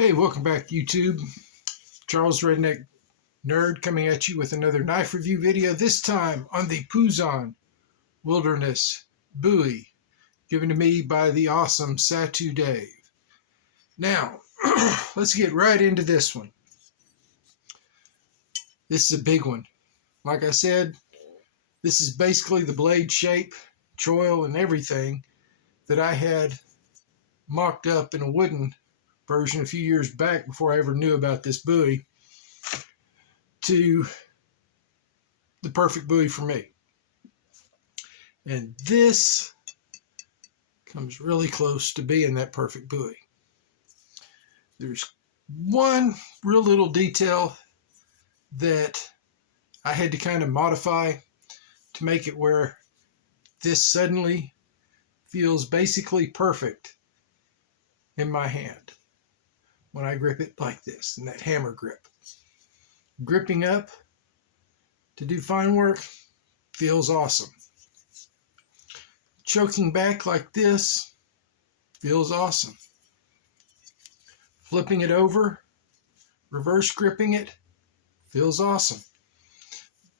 Hey, welcome back, YouTube. Charles Redneck Nerd coming at you with another knife review video, this time on the Puzon Wilderness Bowie, given to me by the awesome Satu Dave. Now, let's get right into this one. This is a big one. Like I said, this is basically the blade shape, choil, and everything that I had mocked up in a wooden version a few years back before I ever knew about this Bowie to the perfect Bowie for me. And this comes really close to being that perfect Bowie. There's one real little detail that I had to kind of modify to make it where this suddenly feels basically perfect in my hand when I grip it like this, in that hammer grip. Gripping up to do fine work feels awesome. Choking back like this feels awesome. Flipping it over, reverse gripping it, feels awesome.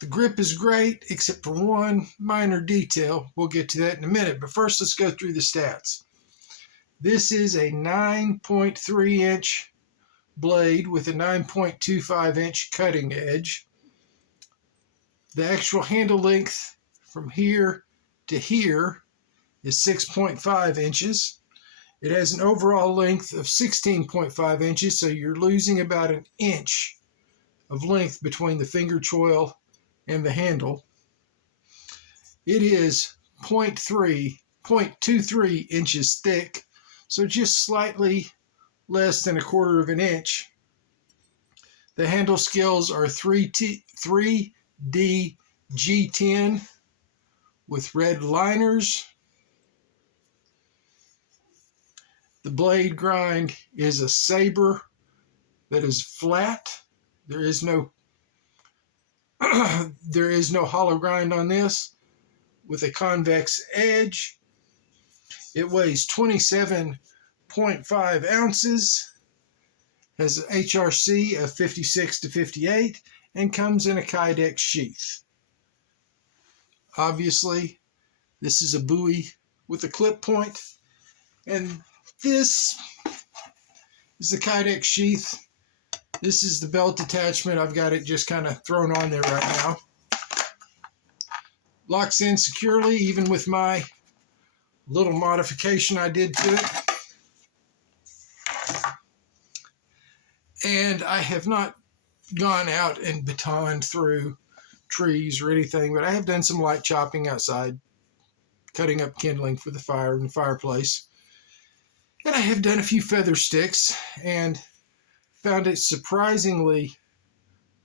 The grip is great, except for one minor detail. We'll get to that in a minute, but first let's go through the stats. This is a 9.3 inch blade with a 9.25 inch cutting edge. The actual handle length from here to here is 6.5 inches. It has an overall length of 16.5 inches, so you're losing about an inch of length between the finger choil and the handle. It is 0.23 inches thick, so just slightly less than 1/4 of an inch. The handle scales are 3D G10 with red liners. The blade grind is a Saber that is flat. There is no hollow grind on this, with a convex edge. It weighs 27.5 ounces, has an HRC of 56 to 58, and comes in a kydex sheath. Obviously, this is a Bowie with a clip point, and this is the kydex sheath. This is the belt attachment. I've got it just kind of thrown on there right now. Locks in securely, even with my little modification I did to it. And I have not gone out and batoned through trees or anything, but I have done some light chopping outside, cutting up kindling for the fire in the fireplace. And I have done a few feather sticks and found it surprisingly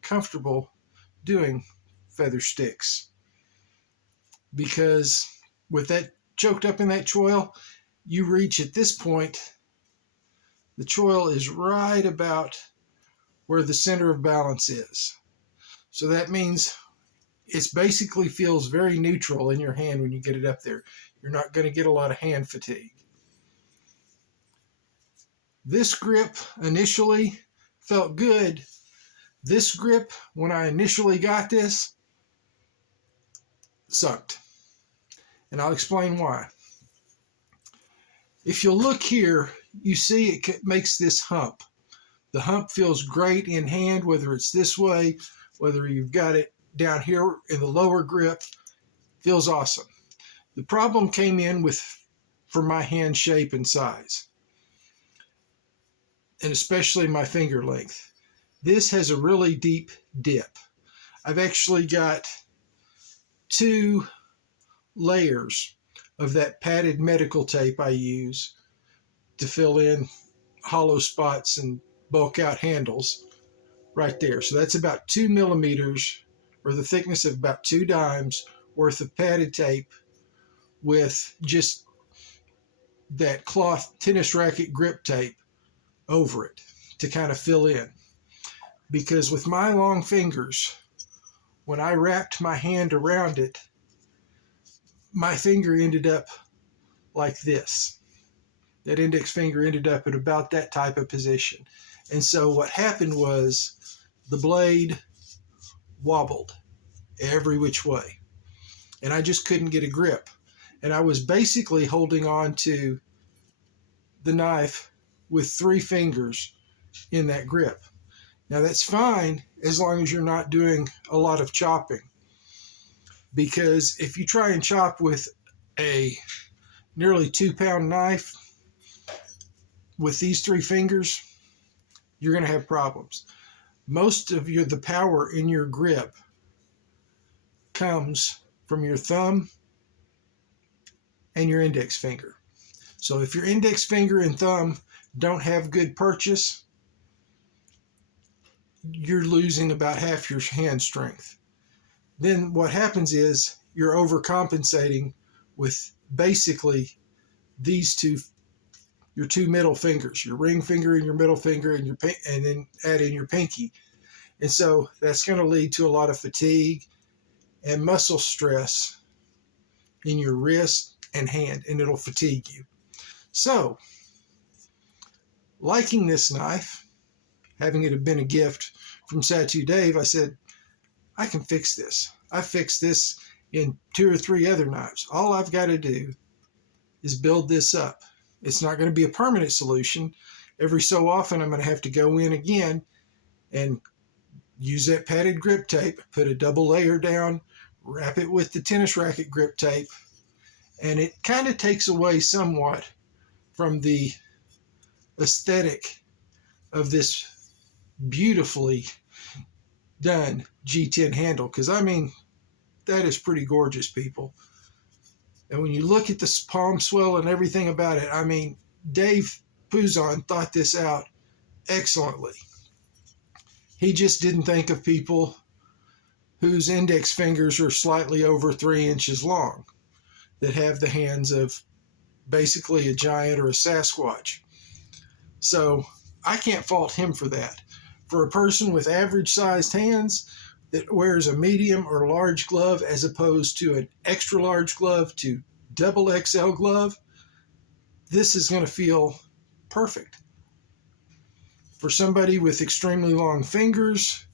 comfortable doing feather sticks, because with that choked up in that choil, you reach at this point, the choil is right about where the center of balance is. So that means it basically feels very neutral in your hand when you get it up there. You're not going to get a lot of hand fatigue. This grip initially felt good. This grip, when I initially got this, sucked. And I'll explain why. If you'll look here, you see it makes this hump. The hump feels great in hand, whether it's this way, whether you've got it down here in the lower grip, feels awesome. The problem came in for my hand shape and size, and especially my finger length. This has a really deep dip. I've actually got 2 layers of that padded medical tape I use to fill in hollow spots and bulk out handles right there. So that's about 2 millimeters, or the thickness of about 2 dimes worth of padded tape with just that cloth tennis racket grip tape over it to kind of fill in. Because with my long fingers, when I wrapped my hand around it, my finger ended up like this. That index finger ended up at about that type of position. And so what happened was the blade wobbled every which way. And I just couldn't get a grip. And I was basically holding on to the knife with 3 fingers in that grip. Now that's fine as long as you're not doing a lot of chopping. Because if you try and chop with a nearly 2-pound knife with these 3 fingers, you're going to have problems. Most of the power in your grip comes from your thumb and your index finger. So if your index finger and thumb don't have good purchase, you're losing about half your hand strength. Then what happens is you're overcompensating with basically these two, your 2 middle fingers, your ring finger and your middle finger, and then add in your pinky. And so that's going to lead to a lot of fatigue and muscle stress in your wrist and hand, and it'll fatigue you. So, liking this knife, having it have been a gift from Satu Dave, I said, I can fix this. I fixed this in 2 or 3 other knives. All I've got to do is build this up. It's not going to be a permanent solution. Every so often, I'm going to have to go in again and use that padded grip tape, put a double layer down, wrap it with the tennis racket grip tape, and it kind of takes away somewhat from the aesthetic of this beautifully done G10 handle, because I mean, that is pretty gorgeous, people. And when you look at the palm swell and everything about it, I mean, Dave Puzon thought this out excellently. He just didn't think of people whose index fingers are slightly over 3 inches long, that have the hands of basically a giant or a Sasquatch. So I can't fault him for that. For a person with average sized hands that wears a medium or large glove as opposed to an extra large glove to double XL glove, this is going to feel perfect. For somebody with extremely long fingers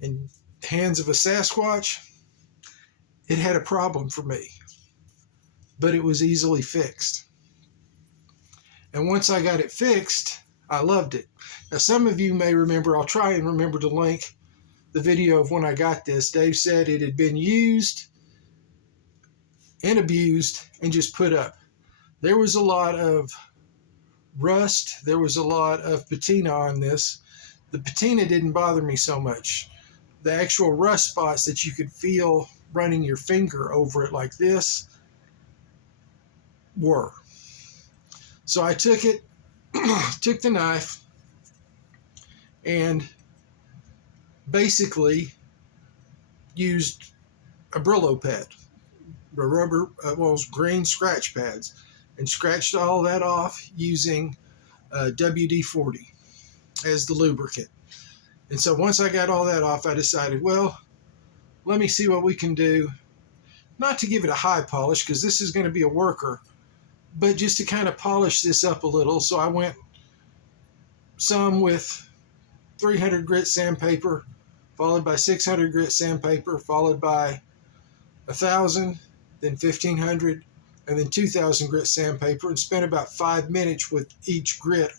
and hands of a Sasquatch, it had a problem for me, but it was easily fixed. And once I got it fixed, I loved it. Now, some of you may remember, I'll try and remember to link the video of when I got this. Dave said it had been used and abused and just put up. There was a lot of rust. There was a lot of patina on this. The patina didn't bother me so much. The actual rust spots that you could feel running your finger over it like this were. So I took it, took the knife, and basically used a Brillo pad, a rubber, green scratch pads, and scratched all that off using WD-40 as the lubricant. And so once I got all that off, I decided, well, let me see what we can do, not to give it a high polish, because this is going to be a worker, but just to kind of polish this up a little. So I went some with 300 grit sandpaper, followed by 600 grit sandpaper, followed by 1,000, then 1,500, and then 2,000 grit sandpaper, and spent about 5 minutes with each grit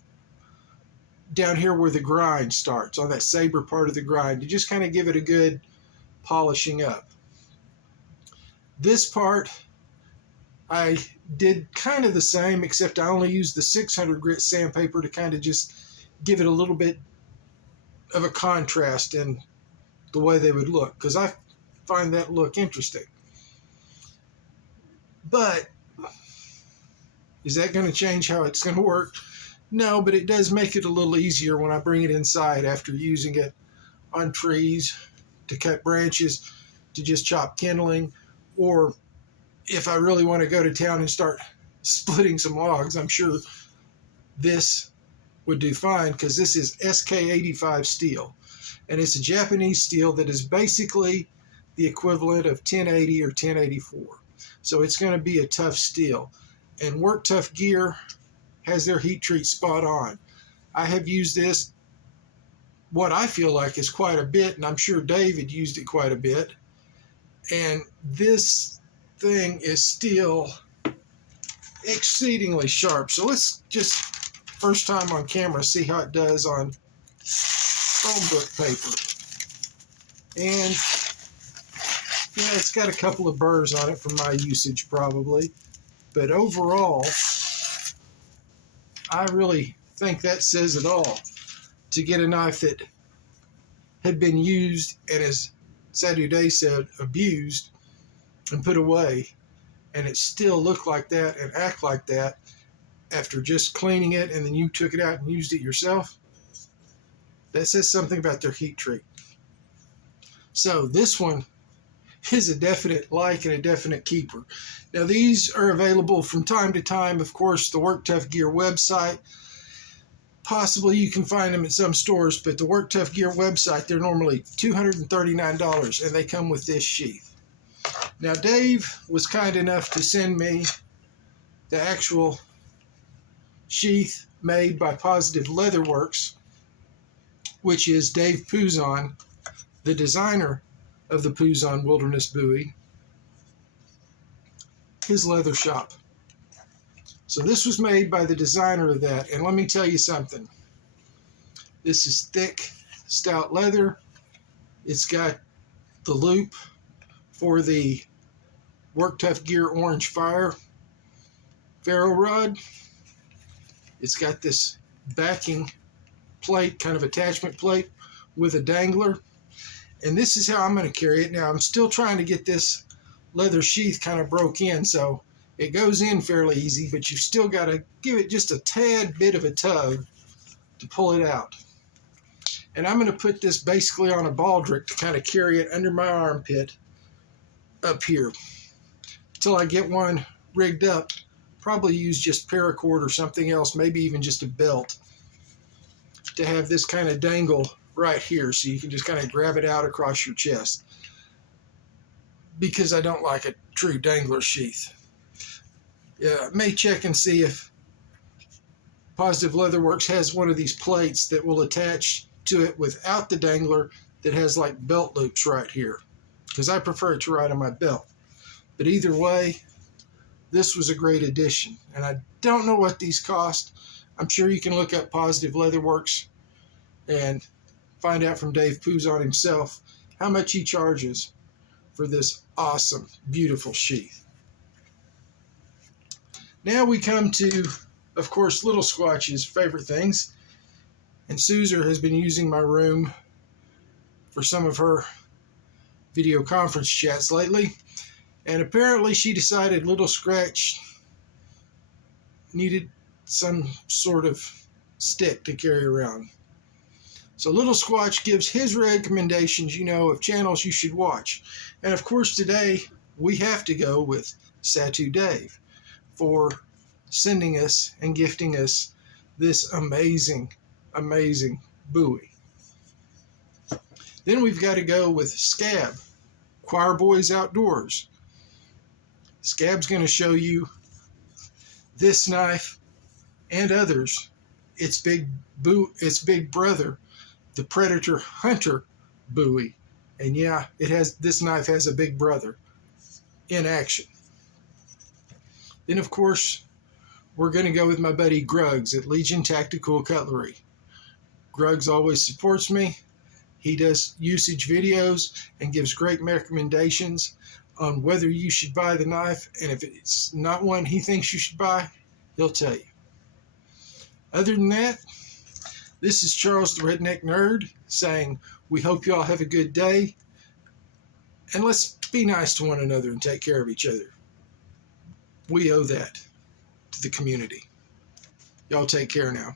down here where the grind starts, on that Saber part of the grind, to just kind of give it a good polishing up. This part, I did kind of the same, except I only used the 600 grit sandpaper to kind of just give it a little bit of a contrast in the way they would look, because I find that look interesting. But is that going to change how it's going to work? No, but it does make it a little easier when I bring it inside after using it on trees to cut branches, to just chop kindling, or if I really want to go to town and start splitting some logs, I'm sure this would do fine, because this is SK85 steel, and it's a Japanese steel that is basically the equivalent of 1080 or 1084. So it's going to be a tough steel. And work tough gear has their heat treat spot on. I have used this, what I feel like is quite a bit, and I'm sure David used it quite a bit. And this thing is still exceedingly sharp. So let's just, first time on camera, see how it does on Chromebook paper. And yeah, it's got a couple of burrs on it from my usage probably. But overall, I really think that says it all. To get a knife that had been used and, as Saturday said, abused and put away, and it still looked like that and act like that after just cleaning it and then you took it out and used it yourself, that says something about their heat treat. So this one is a definite like and a definite keeper. Now these are available from time to time, of course, the Work Tough Gear website. Possibly you can find them at some stores, but the Work Tough Gear website, they're normally $239, and they come with this sheath. Now Dave was kind enough to send me the actual sheath made by Positive Leatherworks, which is Dave Puzon, the designer of the Puzon Wilderness Bowie, his leather shop. So this was made by the designer of that, and let me tell you something. This is thick, stout leather. It's got the loop for the Work Tough Gear Orange Fire ferro rod. It's got this backing plate, kind of attachment plate with a dangler. And this is how I'm going to carry it. Now I'm still trying to get this leather sheath kind of broke in, so it goes in fairly easy, but you've still got to give it just a tad bit of a tug to pull it out. And I'm going to put this basically on a baldric to kind of carry it under my armpit up here until I get one rigged up. Probably use just paracord or something else, maybe even just a belt, to have this kind of dangle right here so you can just kind of grab it out across your chest, because I don't like a true dangler sheath. Yeah, may check and see if Positive Leatherworks has one of these plates that will attach to it without the dangler, that has like belt loops right here, because I prefer it to ride on my belt. But either way, this was a great addition, and I don't know what these cost. I'm sure you can look up Positive Leatherworks and find out from Dave Puzon himself how much he charges for this awesome, beautiful sheath. Now we come to, of course, Little Squatch's favorite things. And Suzer has been using my room for some of her video conference chats lately. And apparently she decided Little Scratch needed some sort of stick to carry around. So Little Squatch gives his recommendations, of channels you should watch. And of course today we have to go with Satu Dave for sending us and gifting us this amazing, amazing Bowie. Then we've got to go with Scab, Choir Boys Outdoors. Scab's going to show you this knife and others. Its big brother, the Predator Hunter Bowie. And yeah, this knife has a big brother in action. Then of course, we're going to go with my buddy Gruggs at Legion Tactical Cutlery. Gruggs always supports me. He does usage videos and gives great recommendations on whether you should buy the knife, and if it's not one he thinks you should buy, he'll tell you. Other than that, this is Charles the Redneck Nerd saying, we hope you all have a good day, and let's be nice to one another and take care of each other. We owe that to the community. Y'all take care now.